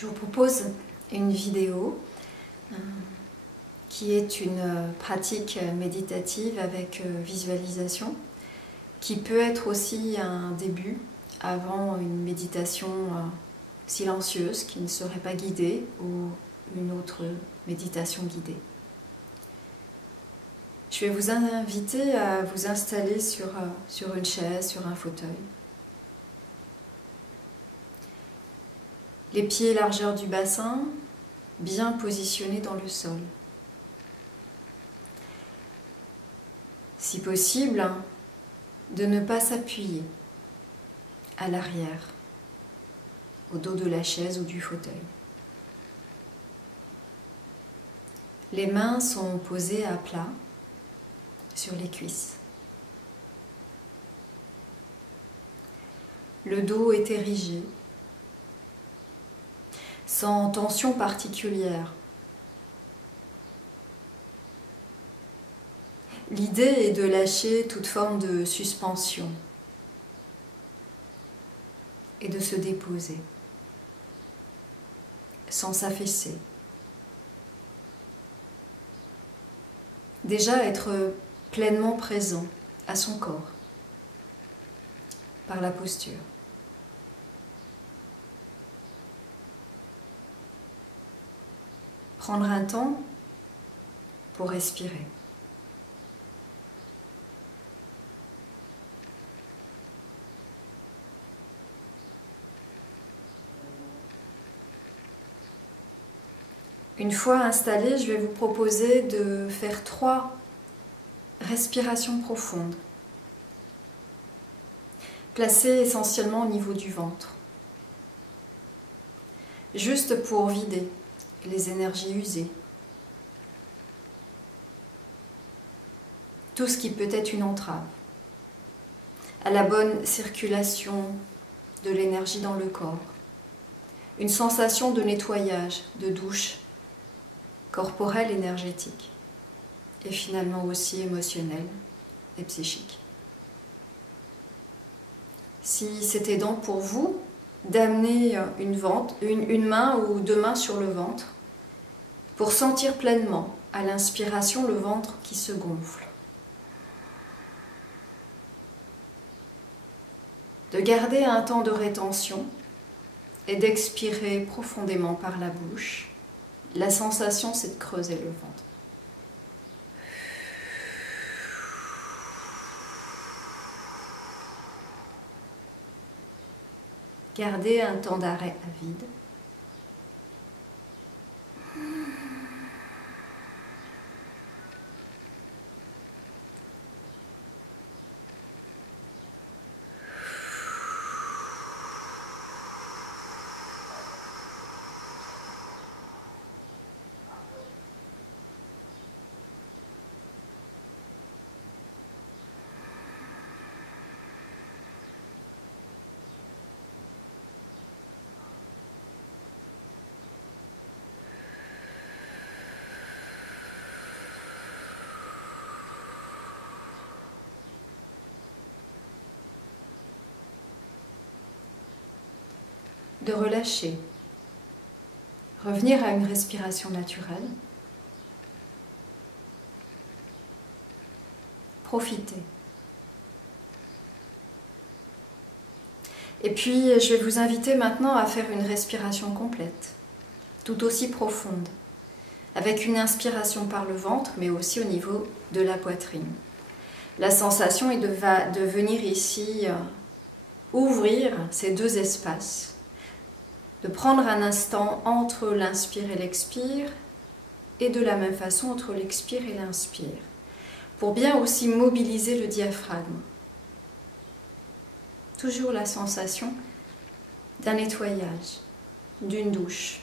Je vous propose une vidéo qui est une pratique méditative avec visualisation, qui peut être aussi un début avant une méditation silencieuse qui ne serait pas guidée ou une autre méditation guidée. Je vais vous inviter à vous installer sur une chaise, sur un fauteuil. Les pieds largeur du bassin, bien positionnés dans le sol. Si possible, de ne pas s'appuyer à l'arrière, au dos de la chaise ou du fauteuil. Les mains sont posées à plat sur les cuisses. Le dos est érigé, sans tension particulière. L'idée est de lâcher toute forme de suspension et de se déposer, sans s'affaisser. Déjà être pleinement présent à son corps, par la posture. Prendre un temps pour respirer. Une fois installé, je vais vous proposer de faire 3 respirations profondes, placées essentiellement au niveau du ventre, juste pour vider les énergies usées, tout ce qui peut être une entrave à la bonne circulation de l'énergie dans le corps, une sensation de nettoyage, de douche corporelle, énergétique et finalement aussi émotionnelle et psychique. Si c'est aidant pour vous d'amener une main ou 2 mains sur le ventre pour sentir pleinement à l'inspiration le ventre qui se gonfle. De garder un temps de rétention et d'expirer profondément par la bouche. La sensation, c'est de creuser le ventre. Gardez un temps d'arrêt à vide. De relâcher, revenir à une respiration naturelle, profiter. Et puis, je vais vous inviter maintenant à faire une respiration complète, tout aussi profonde, avec une inspiration par le ventre, mais aussi au niveau de la poitrine. La sensation est de venir ici ouvrir ces 2 espaces, de prendre un instant entre l'inspire et l'expire, et de la même façon entre l'expire et l'inspire, pour bien aussi mobiliser le diaphragme. Toujours la sensation d'un nettoyage, d'une douche.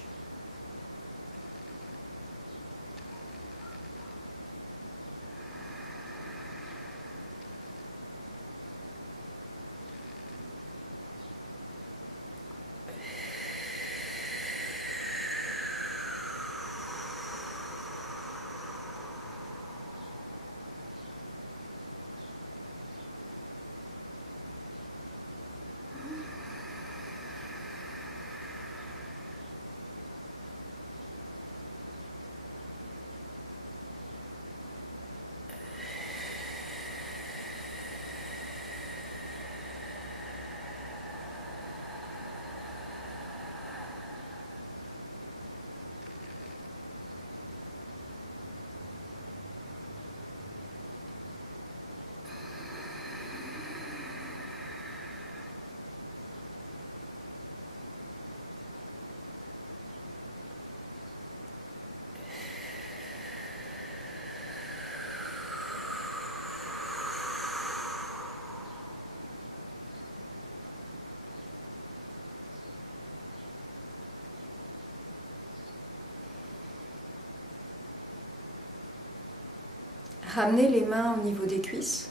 Ramenez les mains au niveau des cuisses.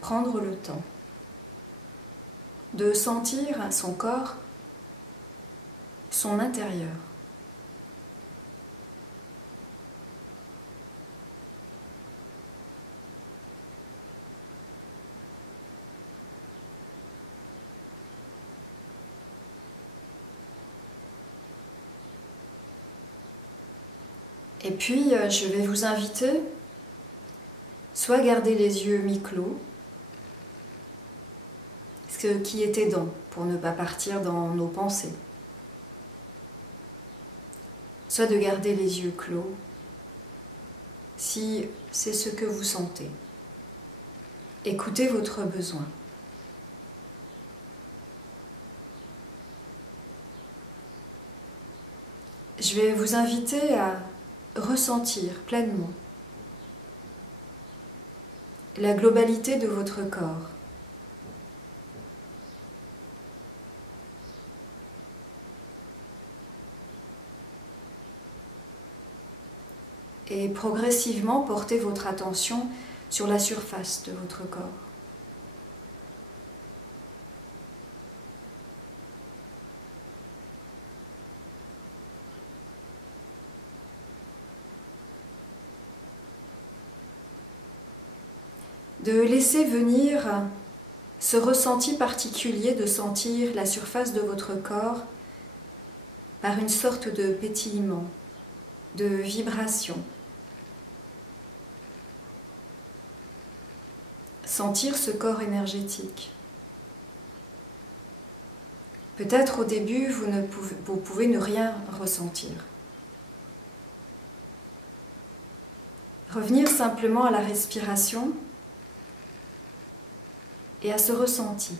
Prendre le temps de sentir son corps, son intérieur. Et puis, je vais vous inviter soit à garder les yeux mi-clos, ce qui est aidant pour ne pas partir dans nos pensées, soit de garder les yeux clos, si c'est ce que vous sentez. Écoutez votre besoin. Je vais vous inviter à ressentir pleinement la globalité de votre corps. Et progressivement portez votre attention sur la surface de votre corps. De laisser venir ce ressenti particulier de sentir la surface de votre corps par une sorte de pétillement, de vibration. Sentir ce corps énergétique. Peut-être au début, vous pouvez ne rien ressentir. Revenir simplement à la respiration et à ce ressenti.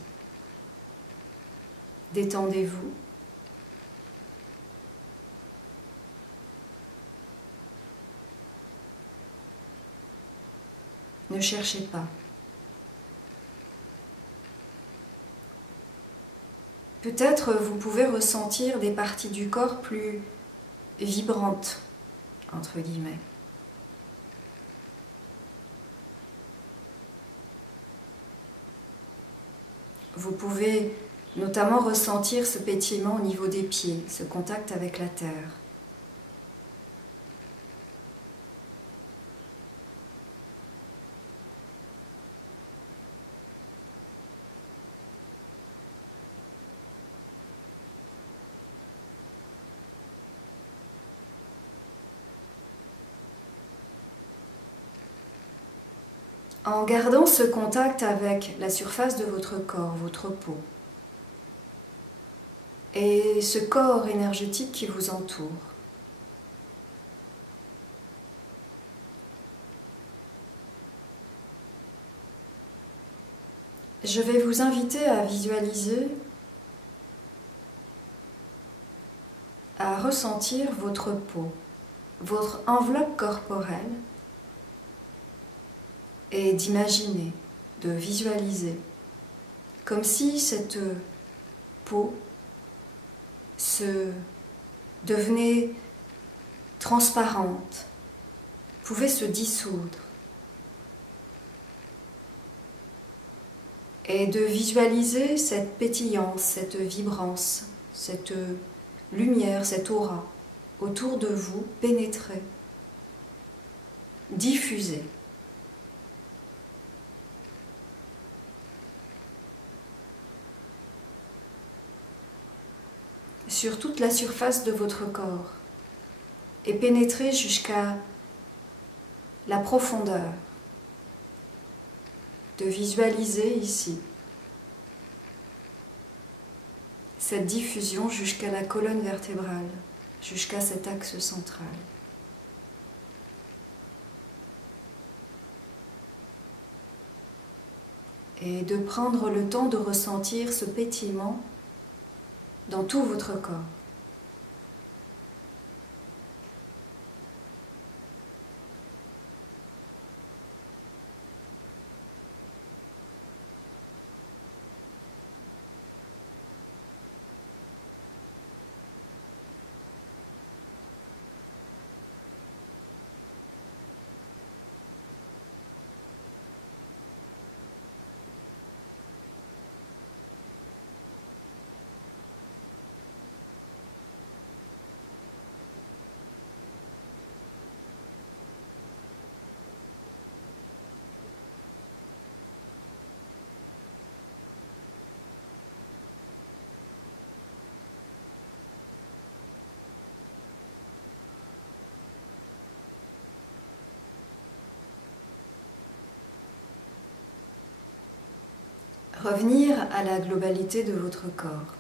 Détendez-vous. Ne cherchez pas. Peut-être vous pouvez ressentir des parties du corps plus vibrantes, entre guillemets. Vous pouvez notamment ressentir ce pétillement au niveau des pieds, ce contact avec la terre. En gardant ce contact avec la surface de votre corps, votre peau, et ce corps énergétique qui vous entoure. Je vais vous inviter à visualiser, à ressentir votre peau, votre enveloppe corporelle, et d'imaginer, de visualiser, comme si cette peau devenait transparente, pouvait se dissoudre, et de visualiser cette pétillance, cette vibrance, cette lumière, cette aura autour de vous pénétrer, diffuser. Sur toute la surface de votre corps et pénétrer jusqu'à la profondeur, de visualiser ici cette diffusion jusqu'à la colonne vertébrale, jusqu'à cet axe central. Et de prendre le temps de ressentir ce pétillement dans tout votre corps. Revenir à la globalité de votre corps.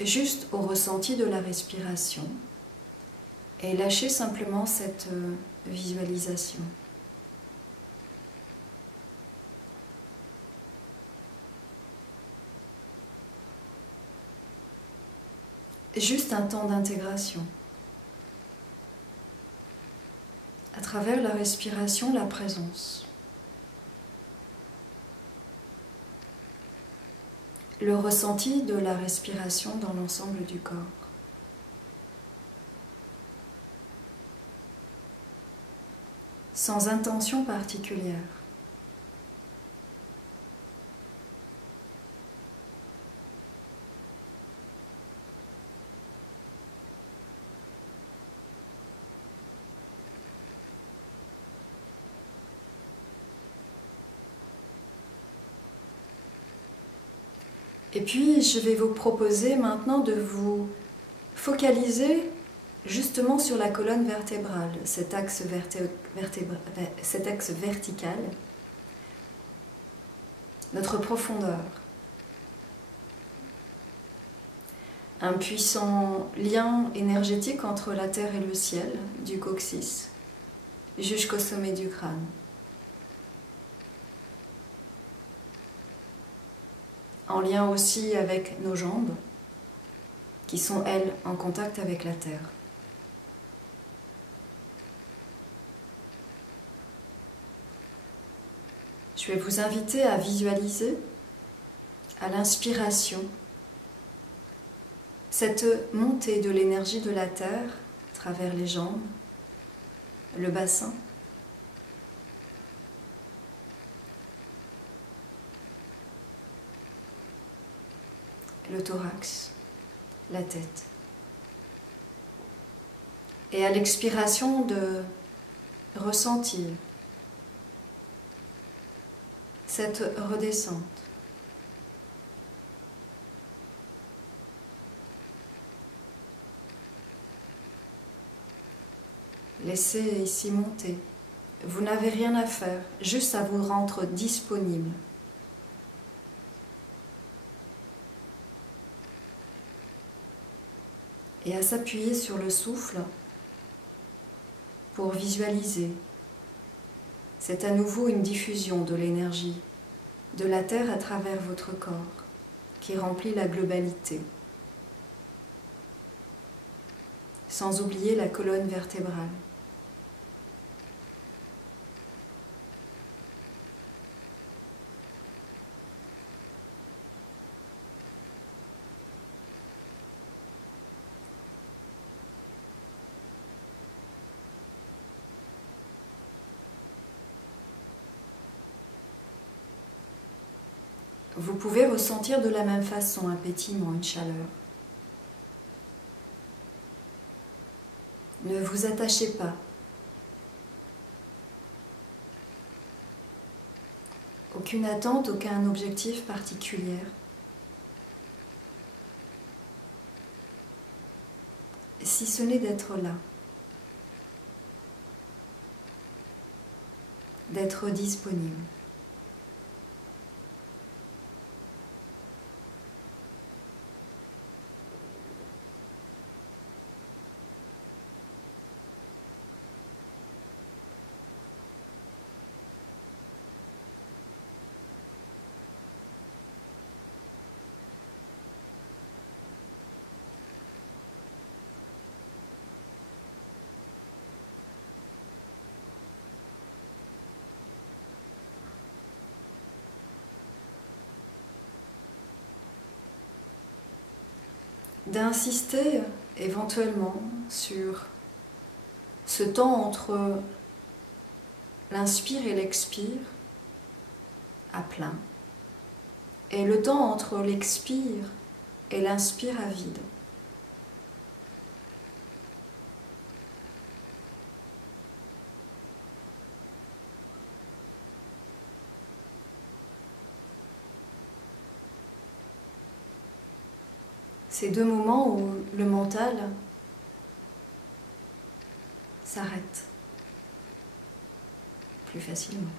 Juste au ressenti de la respiration et lâcher simplement cette visualisation. Juste un temps d'intégration. À travers la respiration, la présence. Le ressenti de la respiration dans l'ensemble du corps. Sans intention particulière. Et puis, je vais vous proposer maintenant de vous focaliser justement sur la colonne vertébrale, cet axe vertical, notre profondeur. Un puissant lien énergétique entre la terre et le ciel, du coccyx jusqu'au sommet du crâne. En lien aussi avec nos jambes, qui sont, elles, en contact avec la terre. Je vais vous inviter à visualiser, à l'inspiration, cette montée de l'énergie de la terre à travers les jambes, le bassin, le thorax, la tête. Et à l'expiration de ressentir cette redescente. Laissez ici monter. Vous n'avez rien à faire, juste à vous rendre disponible. Et à s'appuyer sur le souffle pour visualiser. C'est à nouveau une diffusion de l'énergie de la Terre à travers votre corps qui remplit la globalité. Sans oublier la colonne vertébrale. Vous pouvez ressentir de la même façon un pétillement, une chaleur. Ne vous attachez pas. Aucune attente, aucun objectif particulier. Si ce n'est d'être là, d'être disponible. D'insister éventuellement sur ce temps entre l'inspire et l'expire à plein et le temps entre l'expire et l'inspire à vide. Ces deux moments où le mental s'arrête plus facilement.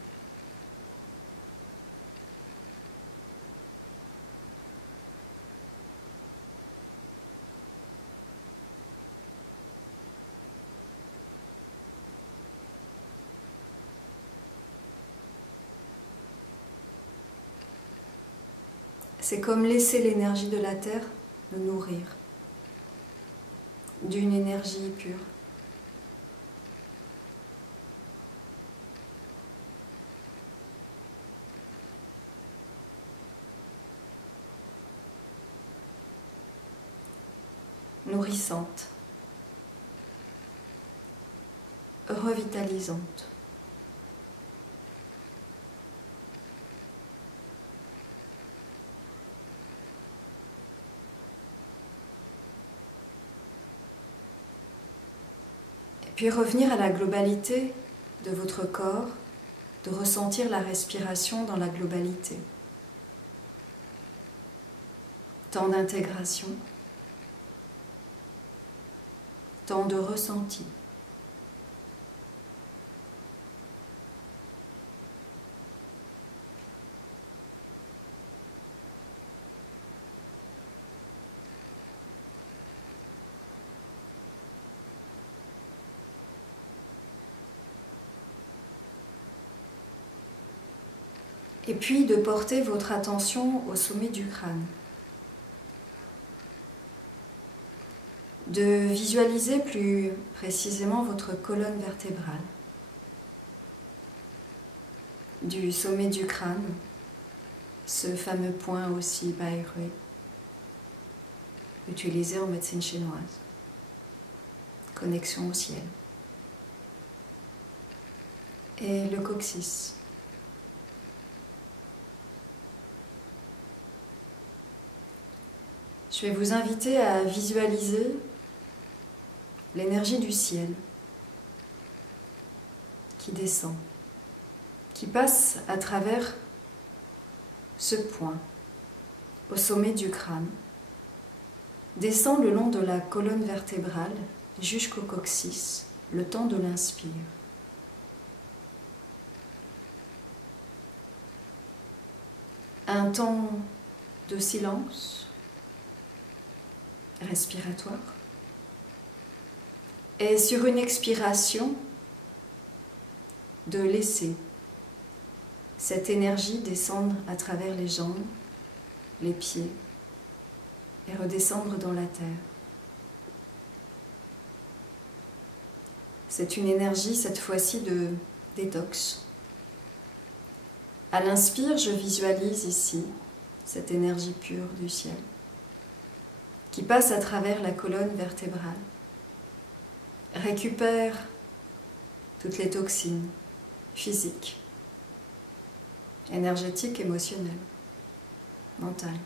C'est comme laisser l'énergie de la Terre nous nourrir d'une énergie pure. Nourrissante, revitalisante. Puis revenir à la globalité de votre corps, de ressentir la respiration dans la globalité. Temps d'intégration, temps de ressenti. Et puis de porter votre attention au sommet du crâne. De visualiser plus précisément votre colonne vertébrale. Du sommet du crâne, ce fameux point aussi Baihui, utilisé en médecine chinoise. Connexion au ciel. Et le coccyx. Je vais vous inviter à visualiser l'énergie du ciel qui descend, qui passe à travers ce point, au sommet du crâne, descend le long de la colonne vertébrale jusqu'au coccyx, le temps de l'inspire. Un temps de silence respiratoire. Et sur une expiration, de laisser cette énergie descendre à travers les jambes, les pieds et redescendre dans la terre. C'est une énergie cette fois-ci de détox. À l'inspire, je visualise ici cette énergie pure du ciel qui passe à travers la colonne vertébrale, récupère toutes les toxines physiques, énergétiques, émotionnelles, mentales.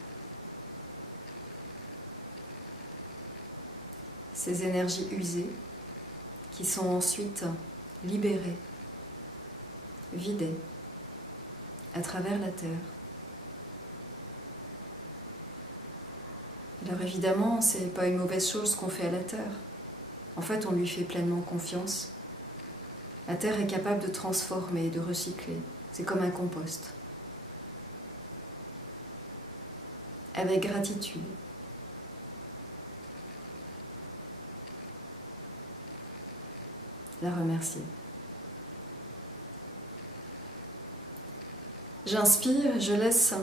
Ces énergies usées qui sont ensuite libérées, vidées à travers la terre. Alors évidemment, ce n'est pas une mauvaise chose qu'on fait à la terre. En fait, on lui fait pleinement confiance. La terre est capable de transformer, de recycler. C'est comme un compost. Avec gratitude. La remercier. J'inspire, je laisse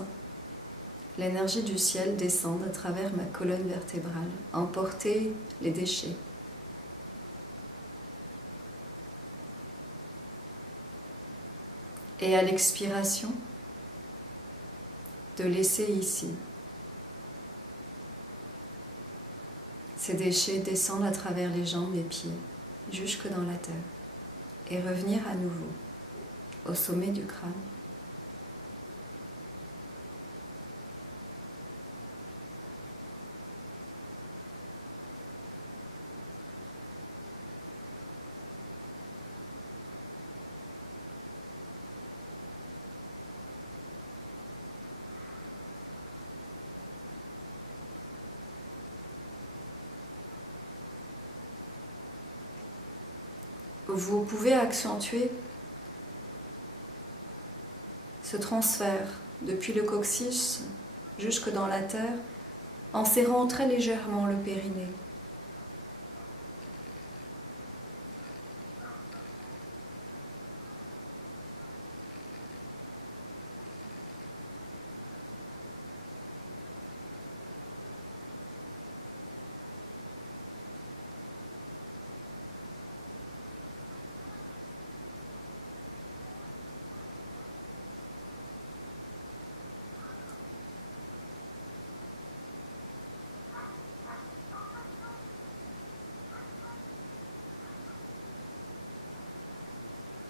l'énergie du ciel descendre à travers ma colonne vertébrale, emporter les déchets. Et à l'expiration, de laisser ici ces déchets descendre à travers les jambes, les pieds, jusque dans la terre, et revenir à nouveau au sommet du crâne. Vous pouvez accentuer se transfère depuis le coccyx jusque dans la terre en serrant très légèrement le périnée.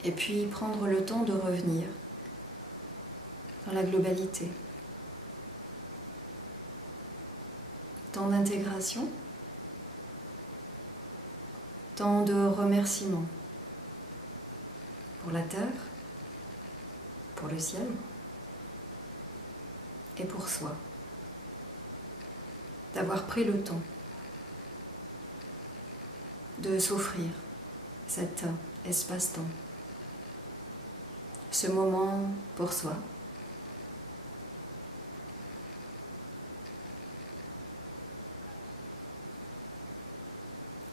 Et puis prendre le temps de revenir dans la globalité. Temps d'intégration, temps de remerciement pour la terre, pour le ciel et pour soi. D'avoir pris le temps de s'offrir cet espace-temps, ce moment pour soi.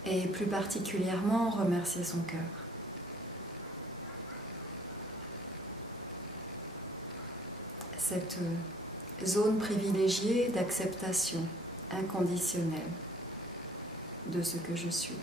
Et plus particulièrement remercier son cœur. Cette zone privilégiée d'acceptation inconditionnelle de ce que je suis.